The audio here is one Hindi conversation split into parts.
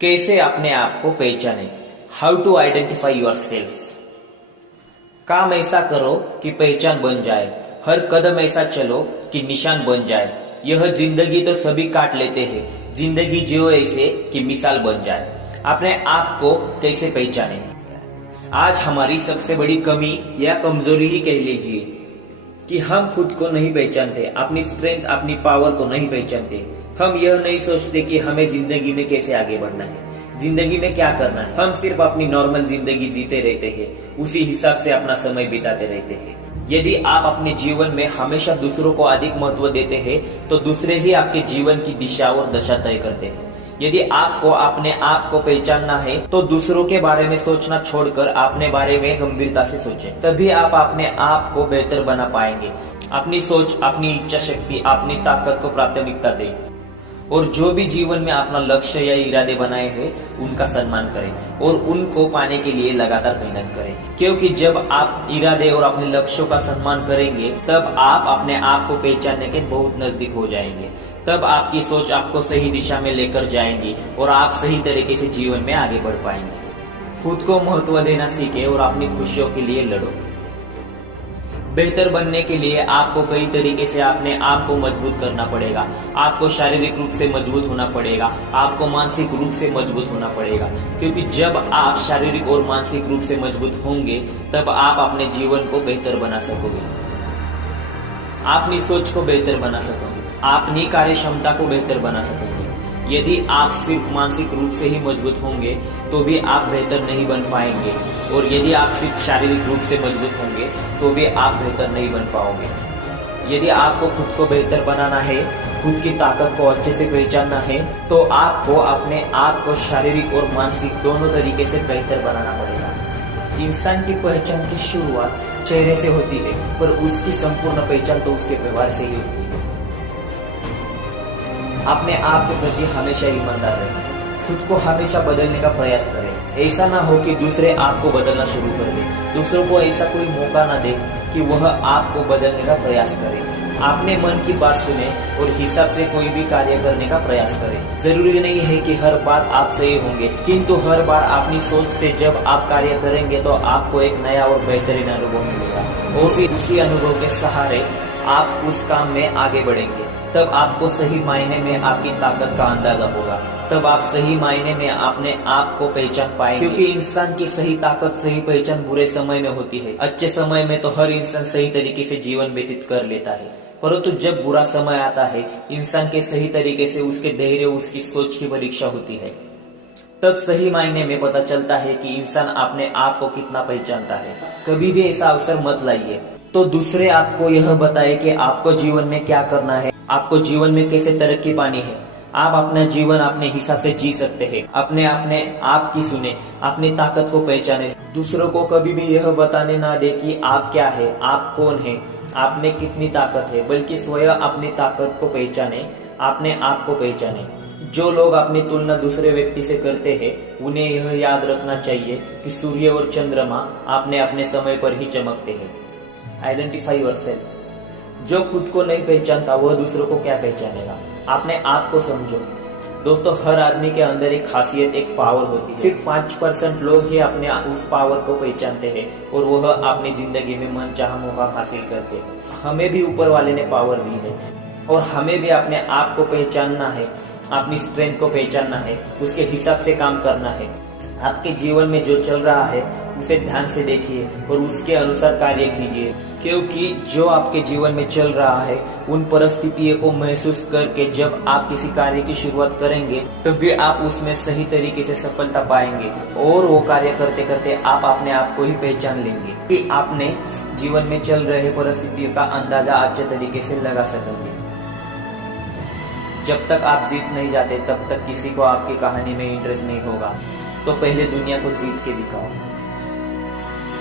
कैसे अपने आप को पहचाने, how to identify yourself. काम ऐसा करो कि पहचान बन जाए, हर कदम ऐसा चलो कि निशान बन जाए। यह जिंदगी तो सभी काट लेते हैं, जिंदगी जियो ऐसे कि मिसाल बन जाए। अपने आप को कैसे पहचाने। आज हमारी सबसे बड़ी कमी या कमजोरी ही कह लीजिए कि हम खुद को नहीं पहचानते, अपनी स्ट्रेंथ अपनी पावर को नहीं पहचानते। हम यह नहीं सोचते कि हमें जिंदगी में कैसे आगे बढ़ना है, जिंदगी में क्या करना है। हम सिर्फ अपनी नॉर्मल जिंदगी जीते रहते हैं, उसी हिसाब से अपना समय बिताते रहते हैं। यदि आप अपने जीवन में हमेशा दूसरों को अधिक महत्व देते हैं तो दूसरे ही आपके जीवन की दिशा और दशा तय करते हैं। यदि आपको अपने आप को पहचानना है तो दूसरों के बारे में सोचना छोड़कर अपने बारे में गंभीरता से सोचें, तभी आप अपने आप को बेहतर बना पाएंगे। अपनी सोच, अपनी इच्छा शक्ति, अपनी ताकत को प्राथमिकता दें और जो भी जीवन में अपना लक्ष्य या इरादे बनाए हैं उनका सम्मान करें और उनको पाने के लिए लगातार मेहनत करें। क्योंकि जब आप इरादे और अपने लक्ष्यों का सम्मान करेंगे तब आप अपने आप को पहचानने के बहुत नजदीक हो जाएंगे। तब आपकी सोच आपको सही दिशा में लेकर जाएंगी और आप सही तरीके से जीवन में आगे बढ़ पाएंगे। खुद को महत्व देना सीखें और अपनी खुशियों के लिए लड़ो। बेहतर बनने के लिए आपको कई तरीके से अपने आप को मजबूत करना पड़ेगा। आपको शारीरिक रूप से मजबूत होना पड़ेगा, आपको मानसिक रूप से मजबूत होना पड़ेगा। क्योंकि जब आप शारीरिक और मानसिक रूप से मजबूत होंगे तब आप अपने जीवन को बेहतर बना सकोगे, अपनी सोच को बेहतर बना सकोगे, अपनी कार्य क्षमता को बेहतर बना सकोगे। यदि आप सिर्फ मानसिक रूप से ही मजबूत होंगे तो भी आप बेहतर नहीं बन पाएंगे, और यदि आप सिर्फ शारीरिक रूप से मजबूत होंगे तो भी आप बेहतर नहीं बन पाओगे। यदि आपको खुद को बेहतर बनाना है, खुद की ताकत को अच्छे से पहचानना है, तो आपको अपने आप को शारीरिक और मानसिक दोनों तरीके से बेहतर बनाना पड़ेगा। इंसान की पहचान की शुरुआत चेहरे से होती है, पर उसकी संपूर्ण पहचान तो उसके व्यवहार से ही होती है। अपने आप के प्रति हमेशा ईमानदार रहें, खुद को हमेशा बदलने का प्रयास करें। ऐसा ना हो कि दूसरे आपको बदलना शुरू कर दे, दूसरों को ऐसा कोई मौका ना दे कि वह आपको बदलने का प्रयास करे। अपने मन की बात सुने और हिसाब से कोई भी कार्य करने का प्रयास करें। जरूरी नहीं है कि हर बात आप सही होंगे, किंतु हर बार अपनी सोच से जब आप कार्य करेंगे तो आपको एक नया और बेहतरीन अनुभव मिलेगा और फिर उसी अनुभव के सहारे आप उस काम में आगे बढ़ेंगे। तब आपको सही मायने में आपकी ताकत का अंदाजा होगा, तब आप सही मायने में अपने आप को पहचान पाएंगे। क्योंकि इंसान की सही ताकत, सही पहचान बुरे समय में होती है। अच्छे समय में तो हर इंसान सही तरीके से जीवन व्यतीत कर लेता है, परंतु जब बुरा समय आता है इंसान के सही तरीके से उसके धैर्य, उसकी सोच की परीक्षा होती है। तब सही मायने में पता चलता है कि इंसान अपने आप को कितना पहचानता है। कभी भी ऐसा अवसर मत लाइए तो दूसरे आपको यह बताए कि आपको जीवन में क्या करना है, आपको जीवन में कैसे तरक्की पानी है। आप अपना जीवन अपने हिसाब से जी सकते हैं। अपने आप की सुने, अपनी ताकत को पहचाने। दूसरों को कभी भी यह बताने ना दे कि आप क्या है, आप कौन है, आप में कितनी ताकत है, बल्कि स्वयं अपनी ताकत को पहचाने, अपने आप को पहचाने। जो लोग अपनी तुलना दूसरे व्यक्ति से करते हैं उन्हें यह याद रखना चाहिए कि सूर्य और चंद्रमा अपने अपने समय पर ही चमकते हैं। Identify yourself. जो खुद को नहीं पहचानता वह दूसरों को क्या पहचानेगा। अपने आप को समझो। दोस्तों, हर आदमी के अंदर एक खासियत, एक पावर होती है। सिर्फ 5% लोग ही अपने उस पावर को पहचानते हैं और वह अपनी जिंदगी में मनचाहा मौका हासिल करते हैं। हमें भी ऊपर वाले ने पावर दी है और हमें भी अपने आप को पहचानना है, अपनी स्ट्रेंथ को पहचानना है, उसके हिसाब से काम करना है। आपके जीवन में जो चल रहा है उसे ध्यान से देखिए और उसके अनुसार कार्य कीजिए। क्योंकि जो आपके जीवन में चल रहा है उन परिस्थितियों को महसूस करके जब आप किसी कार्य की शुरुआत करेंगे तब भी आप उसमें सही तरीके से सफलता पाएंगे और वो कार्य करते करते आप अपने आप को ही पहचान लेंगे कि आपने जीवन में चल रहे परिस्थितियों का अंदाजा अच्छे तरीके से लगा सकेंगे। जब तक आप जीत नहीं जाते तब तक किसी को आपकी कहानी में इंटरेस्ट नहीं होगा। तो पहले दुनिया को जीत के दिखाओ,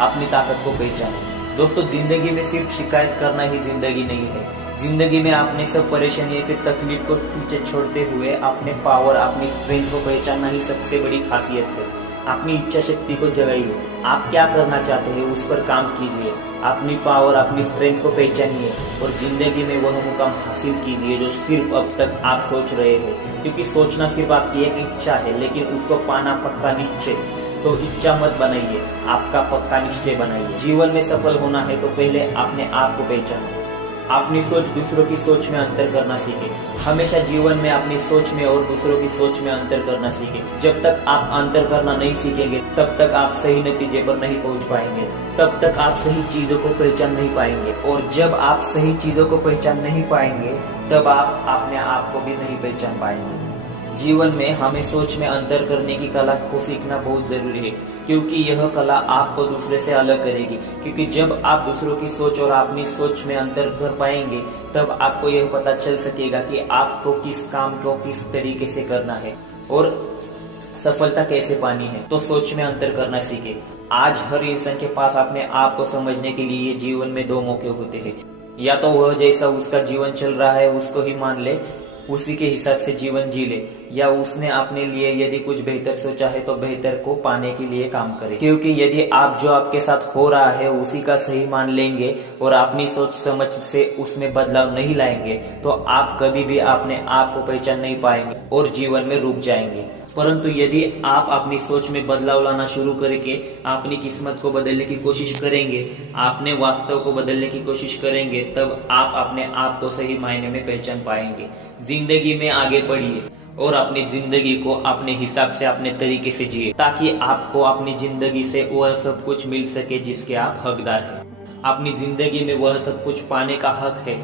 अपनी ताकत को पहचानो। दोस्तों, जिंदगी में सिर्फ शिकायत करना ही जिंदगी नहीं है। जिंदगी में अपने सब परेशानियों की तकलीफ को पीछे छोड़ते हुए अपने पावर, अपनी स्ट्रेंथ को पहचानना ही सबसे बड़ी खासियत है। अपनी इच्छा शक्ति को जगाइए। आप क्या करना चाहते हैं उस पर काम कीजिए। अपनी पावर, अपनी स्ट्रेंथ को पहचानिए और जिंदगी में वह मुकाम हासिल कीजिए जो सिर्फ अब तक आप सोच रहे हैं। क्योंकि सोचना सिर्फ आपकी एक इच्छा है, लेकिन उसको पाना पक्का निश्चय। तो इच्छा मत बनाइए, आपका पक्का निश्चय बनाइए। जीवन में सफल होना है तो पहले अपने आप को पहचानो। अपनी सोच दूसरों की सोच में अंतर करना सीखें। हमेशा जीवन में अपनी सोच में और दूसरों की सोच में अंतर करना सीखें। जब तक आप अंतर करना नहीं सीखेंगे तब तक आप सही नतीजे पर नहीं पहुंच पाएंगे, तब तक आप सही चीजों को पहचान नहीं पाएंगे। और जब आप सही चीजों को पहचान नहीं पाएंगे तब आप अपने आप को भी नहीं पहचान पाएंगे। जीवन में हमें सोच में अंतर करने की कला को सीखना बहुत जरूरी है, क्योंकि यह कला आपको दूसरे से अलग करेगी। क्योंकि जब आप दूसरों की सोच और अपनी सोच में अंतर कर पाएंगे तब आपको यह पता चल सकेगा कि आपको किस काम को किस तरीके से करना है और सफलता कैसे पानी है। तो सोच में अंतर करना सीखे। आज हर इंसान के पास अपने आप को समझने के लिए जीवन में दो मौके होते हैं। या तो वह जैसा उसका जीवन चल रहा है उसको ही मान ले, उसी के हिसाब से जीवन जी ले, या उसने अपने लिए यदि कुछ बेहतर सोचा है तो बेहतर को पाने के लिए काम करे। क्योंकि यदि आप जो आपके साथ हो रहा है उसी का सही मान लेंगे और अपनी सोच समझ से उसमें बदलाव नहीं लाएंगे तो आप कभी भी अपने आप को पहचान नहीं पाएंगे और जीवन में रुक जाएंगे। परंतु यदि आप अपनी सोच में बदलाव लाना शुरू करके अपनी किस्मत को बदलने की कोशिश करेंगे, अपने वास्तव को बदलने की कोशिश करेंगे, तब आप अपने आप को सही मायने में पहचान पाएंगे। जिंदगी में आगे बढ़िए और अपनी जिंदगी को अपने हिसाब से अपने तरीके से जिए, ताकि आपको अपनी जिंदगी से वह सब कुछ मिल सके जिसके आप हकदार हैं। अपनी जिंदगी में वह सब कुछ पाने का हक है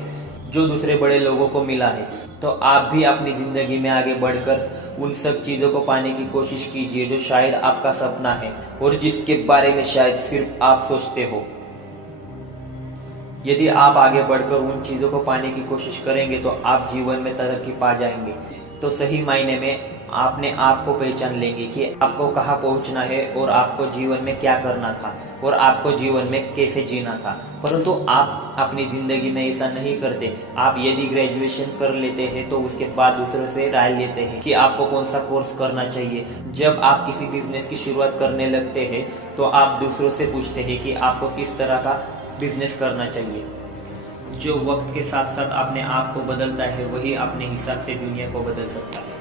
जो दूसरे बड़े लोगों को मिला है। तो आप भी अपनी जिंदगी में आगे बढ़कर उन सब चीजों को पाने की कोशिश कीजिए जो शायद आपका सपना है और जिसके बारे में शायद सिर्फ आप सोचते हो। यदि आप आगे बढ़कर उन चीजों को पाने की कोशिश करेंगे तो आप जीवन में तरक्की पा जाएंगे। तो सही मायने में अपने आप को पहचान लेंगे कि आपको कहाँ पहुंचना है और आपको जीवन में क्या करना था और आपको जीवन में कैसे जीना था। परंतु आप अपनी जिंदगी में ऐसा नहीं करते। आप यदि ग्रेजुएशन कर लेते हैं तो उसके बाद दूसरों से राय लेते हैं कि आपको कौन सा कोर्स करना चाहिए। जब आप किसी बिजनेस की शुरुआत करने लगते हैं तो आप दूसरों से पूछते हैं कि आपको किस तरह का बिजनेस करना चाहिए। जो वक्त के साथ साथ अपने आप को बदलता है वही अपने हिसाब से दुनिया को बदल सकता है।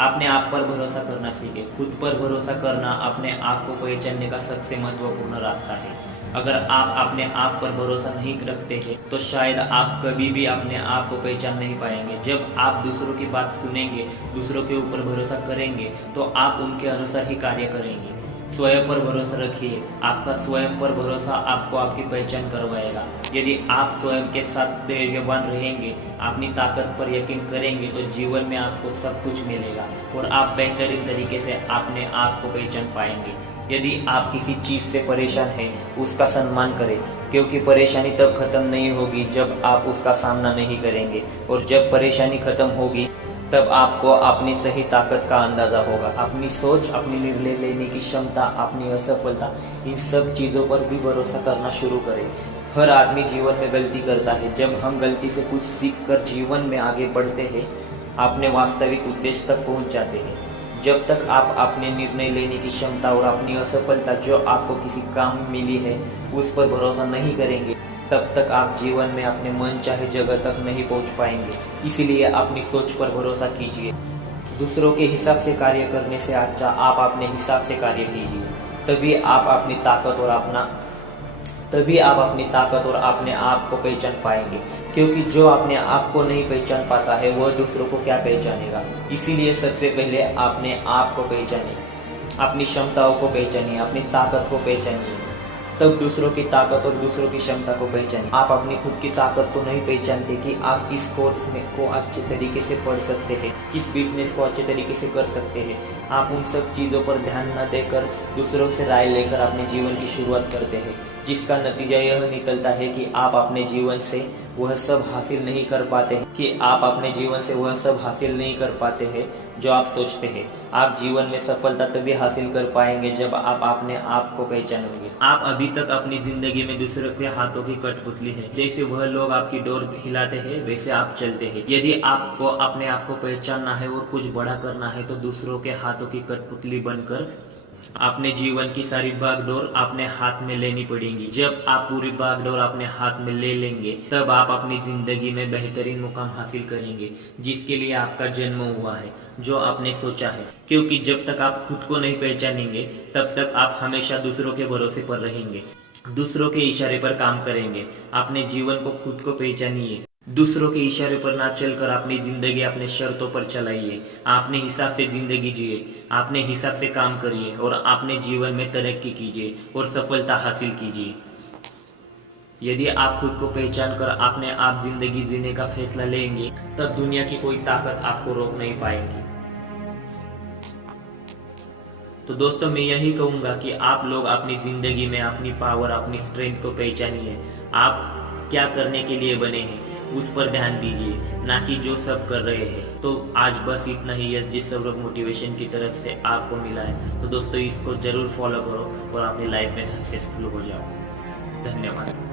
अपने आप पर भरोसा करना सीखे। खुद पर भरोसा करना अपने आप को पहचानने का सबसे महत्वपूर्ण रास्ता है। अगर आप अपने आप पर भरोसा नहीं रखते हैं तो शायद आप कभी भी अपने आप को पहचान नहीं पाएंगे। जब आप दूसरों की बात सुनेंगे, दूसरों के ऊपर भरोसा करेंगे तो आप उनके अनुसार ही कार्य करेंगे। स्वयं पर भरोसा रखिए। आपका स्वयं पर भरोसा आपको आपकी पहचान करवाएगा। यदि आप स्वयं के साथ धैर्यवान रहेंगे, अपनी ताकत पर यकीन करेंगे तो जीवन में आपको सब कुछ मिलेगा और आप बेहतरीन तरीके से अपने आप को पहचान पाएंगे। यदि आप किसी चीज से परेशान हैं, उसका सम्मान करें, क्योंकि परेशानी तब खत्म नहीं होगी जब आप उसका सामना नहीं करेंगे। और जब परेशानी खत्म होगी तब आपको अपनी सही ताकत का अंदाजा होगा। अपनी सोच, अपनी निर्णय लेने की क्षमता, अपनी असफलता, इन सब चीजों पर भी भरोसा करना शुरू करें। हर आदमी जीवन में गलती करता है। जब हम गलती से कुछ सीखकर जीवन में आगे बढ़ते हैं, अपने वास्तविक उद्देश्य तक पहुंच जाते हैं। जब तक आप अपने निर्णय लेने की क्षमता और अपनी असफलता जो आपको किसी काम में मिली है उस पर भरोसा नहीं करेंगे, तब तक आप जीवन में अपने मन चाहे जगह तक नहीं पहुंच पाएंगे। इसलिए अपनी सोच पर भरोसा कीजिए। दूसरों के हिसाब से कार्य करने से अच्छा आप अपने हिसाब से कार्य कीजिए। तभी आप अपनी ताकत और अपने आप को पहचान पाएंगे। क्योंकि जो अपने आप को नहीं पहचान पाता है वह दूसरों को क्या पहचानेगा। इसीलिए सबसे पहले अपने आप को पहचानिए, अपनी क्षमताओं को पहचानिए, अपनी ताकत को पहचानिए, तब दूसरों की ताकत और दूसरों की क्षमता को पहचानिए। आप अपनी खुद की ताकत को नहीं पहचानते कि आप किस कोर्स में को अच्छे तरीके से पढ़ सकते हैं, किस बिजनेस को अच्छे तरीके से कर सकते हैं। आप उन सब चीज़ों पर ध्यान न देकर दूसरों से राय लेकर अपने जीवन की शुरुआत करते हैं, जिसका नतीजा यह निकलता है कि आप अपने जीवन से वह सब हासिल नहीं कर पाते हैं जो आप सोचते हैं। आप जीवन में सफलता तभी हासिल कर पाएंगे जब आप अपने आप को पहचानेंगे। आप अभी तक अपनी जिंदगी में दूसरों के हाथों की कठपुतली है। जैसे वह लोग आपकी डोर हिलाते हैं वैसे आप चलते हैं। यदि आपको अपने आप को पहचानना है और कुछ बड़ा करना है तो दूसरों के हाथों की कठपुतली बनकर आपने जीवन की सारी भागदौड़ अपने हाथ में लेनी पड़ेगी। जब आप पूरी भागदौड़ अपने हाथ में ले लेंगे तब आप अपनी जिंदगी में बेहतरीन मुकाम हासिल करेंगे जिसके लिए आपका जन्म हुआ है, जो आपने सोचा है। क्योंकि जब तक आप खुद को नहीं पहचानेंगे तब तक आप हमेशा दूसरों के भरोसे पर रहेंगे, दूसरों के इशारे पर काम करेंगे। अपने जीवन को खुद को पहचानिए, दूसरों के इशारे पर ना चलकर अपनी जिंदगी अपने शर्तों पर चलाइए। अपने हिसाब से जिंदगी जिए, अपने हिसाब से काम करिए और अपने जीवन में तरक्की कीजिए और सफलता हासिल कीजिए। यदि आप खुद को पहचान कर अपने आप जिंदगी जीने का फैसला लेंगे तब दुनिया की कोई ताकत आपको रोक नहीं पाएगी। तो दोस्तों मैं यही कहूंगा कि आप लोग अपनी जिंदगी में अपनी पावर, अपनी स्ट्रेंथ को पहचानिए। आप क्या करने के लिए बने हैं उस पर ध्यान दीजिए, ना कि जो सब कर रहे हैं। तो आज बस इतना ही जिस सौरभ मोटिवेशन की तरफ से आपको मिला है। तो दोस्तों इसको जरूर फॉलो करो और अपनी लाइफ में सक्सेसफुल हो जाओ। धन्यवाद।